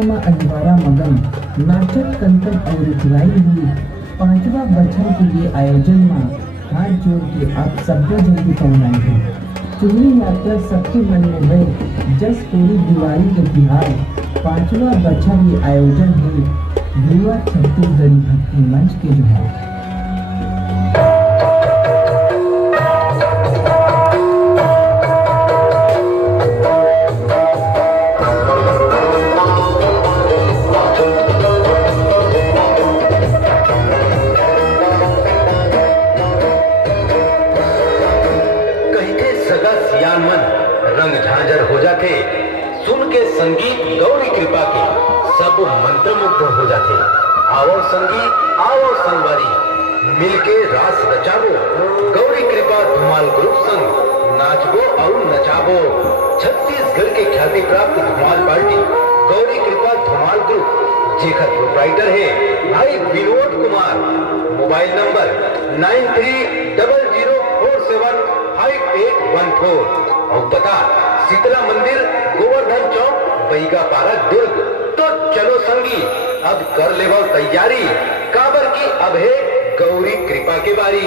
कार्यक्रम अनिवार्य मगन नाचक कंकन और खिलाई हुई 5वां बछर के लिए आयोजन में हाथ जोड़ के आप सभ्य जल्दी पहुँचाए हैं। चुनी यात्रा सबके मन में गए जस पूरी दिवाली के बिहार 5वां बछर ये आयोजन है युवा छत्तीसगढ़ी भक्ति मंच के जो है। रंग झांझर हो जाते सुन के संगीत गौरी कृपा के सब मंत्रमुग्ध हो जाते। आओ संगीत आओ संगवारी मिलके रास रचाबो गौरी कृपा धुमाल ग्रुप संग नाचबो और नचाबो। छत्तीसगढ़ के ख्याति प्राप्त धुमाल पार्टी गौरी कृपा धुमाल ग्रुप जेकर प्रोप्राइटर है भाई विनोद कुमार। मोबाइल नंबर 9300475814 और पता शीतला मंदिर गोवर्धन चौक बैगा पारा दुर्ग। तो चलो संगी अब कर लेवो तैयारी काबर की अब है गौरी कृपा के बारी।